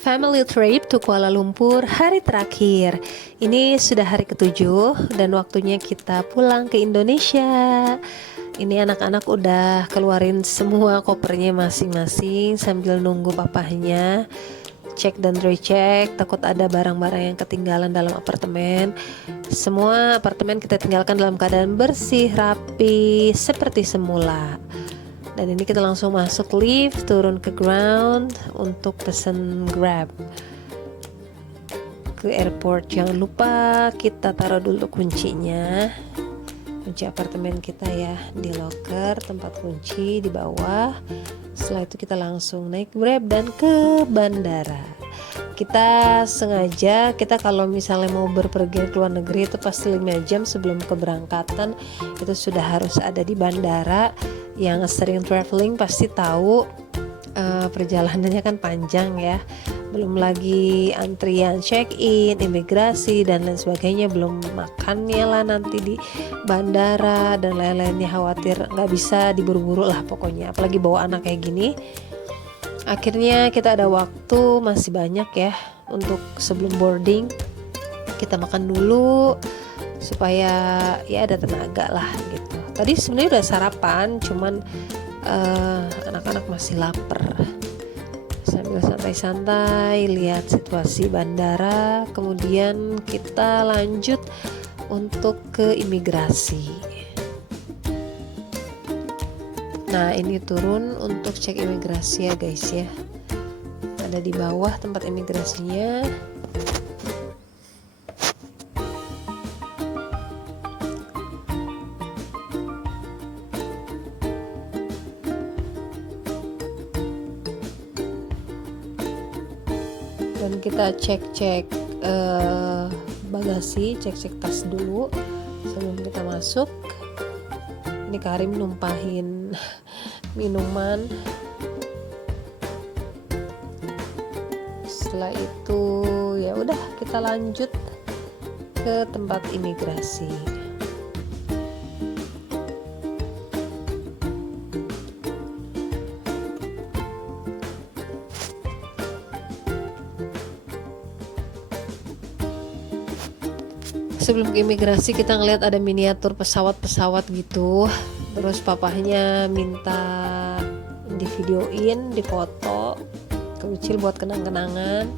Family trip to Kuala Lumpur hari terakhir. Ini sudah hari ke-7 dan waktunya kita pulang ke Indonesia. Ini anak-anak udah keluarin semua kopernya masing-masing sambil nunggu papahnya cek dan recheck, takut ada barang-barang yang ketinggalan dalam apartemen. Semua apartemen kita tinggalkan dalam keadaan bersih, rapi, seperti semula. Dan ini kita langsung masuk lift, turun ke ground untuk pesen Grab ke airport. Jangan lupa kita taruh dulu kuncinya, kunci apartemen kita ya, di locker tempat kunci di bawah. Setelah itu kita langsung naik Grab dan ke bandara. Kita sengaja, kita kalau misalnya mau berpergian ke luar negeri itu pasti 5 jam sebelum keberangkatan itu sudah harus ada di bandara. Yang sering traveling pasti tahu perjalanannya kan panjang ya, belum lagi antrian check-in, imigrasi dan lain sebagainya, belum makannya lah nanti di bandara dan lain-lainnya, khawatir nggak bisa diburu-buru lah pokoknya, apalagi bawa anak kayak gini. Akhirnya kita ada waktu masih banyak ya untuk sebelum boarding, kita makan dulu supaya ya ada tenaga lah gitu. Tadi sebenarnya udah sarapan, cuman anak-anak masih lapar. Sambil santai-santai lihat situasi bandara, kemudian kita lanjut untuk ke imigrasi. Nah, ini turun untuk cek imigrasi ya guys ya. Ada di bawah tempat imigrasinya. Dan kita cek-cek bagasi, cek-cek tas dulu sebelum kita masuk. Ini Karim numpahin minuman. Setelah itu ya udah kita lanjut ke tempat imigrasi. Sebelum ke imigrasi kita ngeliat ada miniatur pesawat-pesawat gitu. Terus papahnya minta di videoin, difoto, kecil buat kenang-kenangan,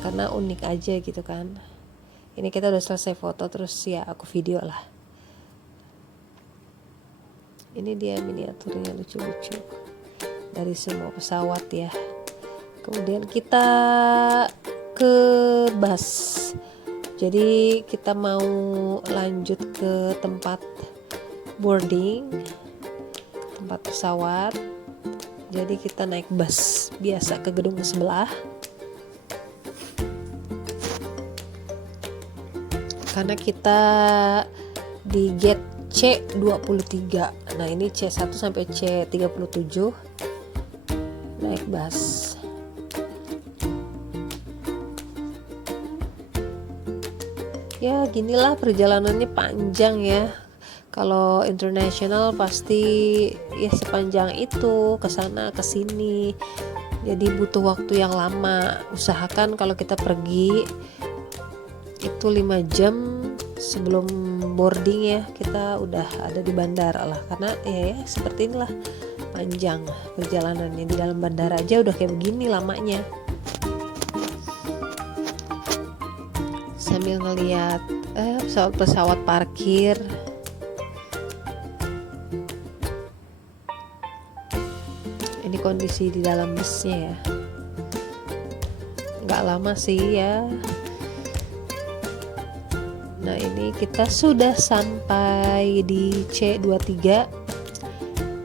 karena unik aja gitu kan. Ini kita udah selesai foto, terus ya aku video lah. Ini dia miniaturnya lucu-lucu dari semua pesawat ya. Kemudian kita ke bus. Jadi kita mau lanjut ke tempat boarding, tempat pesawat. Jadi kita naik bus biasa ke gedung sebelah. Karena kita di gate C23. Nah, ini C1 sampai C37. Naik bus. Ya ginilah perjalanannya panjang ya. Kalau internasional pasti ya sepanjang itu, kesana kesini. Jadi butuh waktu yang lama. Usahakan kalau kita pergi itu 5 jam sebelum boarding ya, kita udah ada di bandara lah. Karena ya seperti inilah panjang perjalanannya, di dalam bandara aja udah kayak begini lamanya. Sambil ngeliat pesawat-pesawat parkir. Ini kondisi di dalam busnya ya, nggak lama sih ya. Nah, ini kita sudah sampai di C23.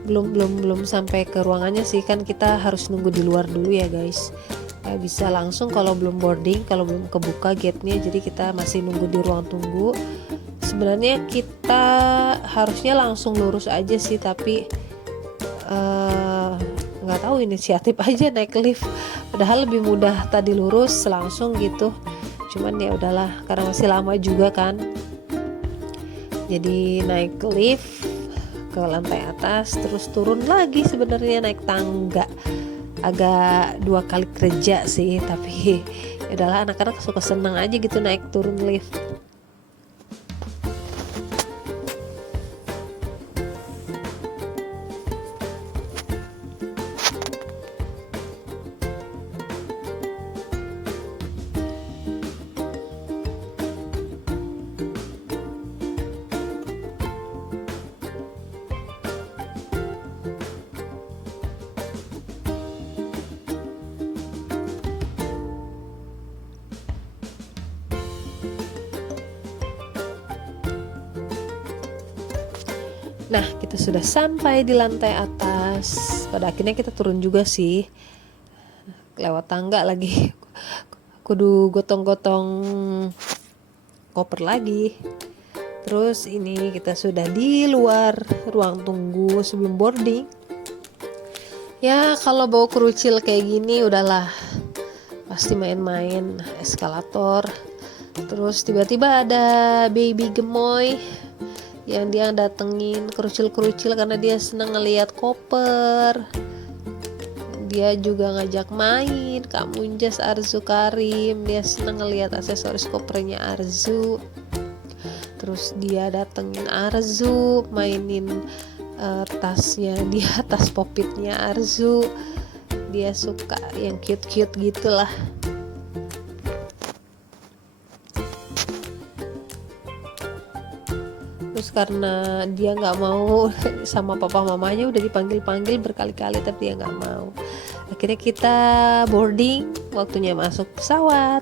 Belum sampai ke ruangannya sih, kan kita harus nunggu di luar dulu ya guys. Gak bisa langsung kalau belum boarding, kalau belum kebuka gate-nya, jadi kita masih nunggu di ruang tunggu. Sebenarnya kita harusnya langsung lurus aja sih, tapi nggak tahu, inisiatif aja naik lift. Padahal lebih mudah tadi lurus langsung gitu. Cuman ya udahlah, karena masih lama juga kan. Jadi naik lift ke lantai atas, terus turun lagi, sebenarnya naik tangga agak 2 kali kerja sih, tapi ya udahlah, anak-anak suka senang aja gitu naik turun lift. Nah, kita sudah sampai di lantai atas. Pada akhirnya kita turun juga sih, lewat tangga lagi. Kudu gotong-gotong koper lagi. Terus ini kita sudah di luar ruang tunggu sebelum boarding. Ya, kalau bawa kerucil kayak gini udahlah, pasti main-main eskalator. Terus tiba-tiba ada baby gemoy yang dia datengin kerucil-kerucil karena dia senang ngeliat koper. Dia juga ngajak main Kak Munjas, Arzu, Karim. Dia senang ngeliat aksesoris kopernya Arzu. Terus dia datengin Arzu, mainin tasnya dia, tas popitnya Arzu. Dia suka yang cute-cute gitulah. Terus karena dia nggak mau sama papa mamanya, udah dipanggil-panggil berkali-kali tapi dia nggak mau. Akhirnya kita boarding, waktunya masuk pesawat.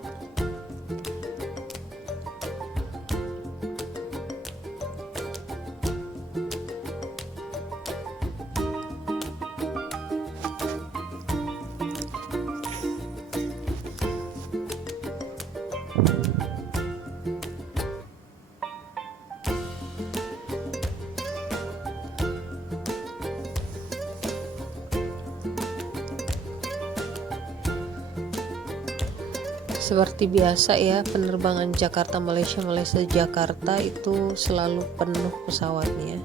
Seperti biasa ya, penerbangan Jakarta Malaysia, Malaysia Jakarta itu selalu penuh pesawatnya.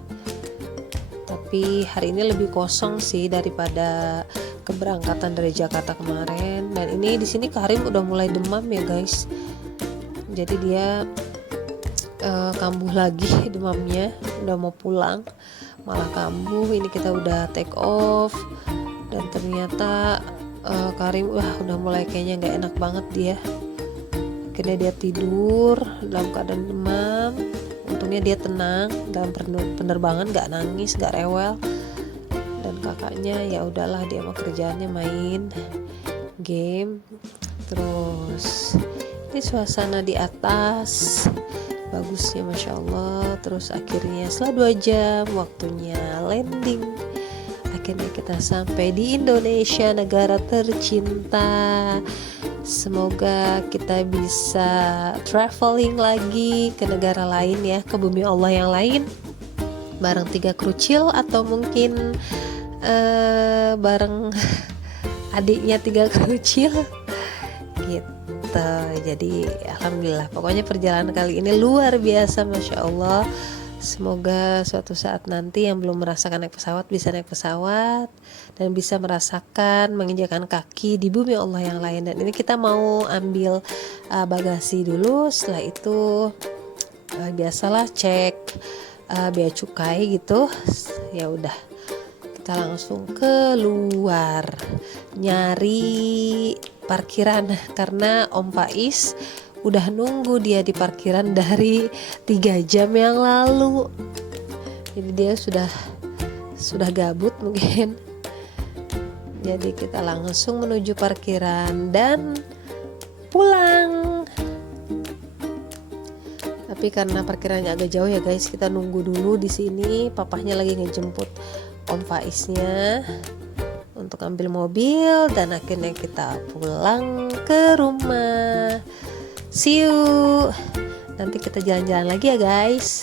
Tapi hari ini lebih kosong sih daripada keberangkatan dari Jakarta kemarin. Dan ini di sini Karim udah mulai demam ya guys. Jadi dia kambuh lagi demamnya, udah mau pulang malah kambuh. Ini kita udah take off dan ternyata Karim udah mulai kayaknya nggak enak banget dia. Akhirnya dia tidur dalam keadaan demam. Untungnya dia tenang dalam penerbangan, nggak nangis, nggak rewel. Dan kakaknya ya udahlah, dia mau kerjaannya main game. Terus ini suasana di atas bagusnya masya Allah. Terus akhirnya setelah 2 jam waktunya landing. Akhirnya kita sampai di Indonesia, negara tercinta. Semoga kita bisa traveling lagi ke negara lain ya, ke bumi Allah yang lain, bareng 3 kerucil atau mungkin bareng adiknya 3 kerucil gitu. Jadi alhamdulillah, pokoknya perjalanan kali ini luar biasa masya Allah. Semoga suatu saat nanti yang belum merasakan naik pesawat bisa naik pesawat dan bisa merasakan menginjakan kaki di bumi Allah yang lain. Dan ini kita mau ambil bagasi dulu. Setelah itu biasalah cek bea cukai gitu. Ya udah, kita langsung keluar nyari parkiran karena Om Faiz udah nunggu dia di parkiran dari 3 jam yang lalu. Jadi dia sudah gabut mungkin. Jadi kita langsung menuju parkiran dan pulang. Tapi karena parkirannya agak jauh ya guys, kita nunggu dulu di sini. Papahnya lagi ngejemput Om Faiznya untuk ambil mobil dan akhirnya kita pulang ke rumah. See you. Nanti kita jalan-jalan lagi ya guys.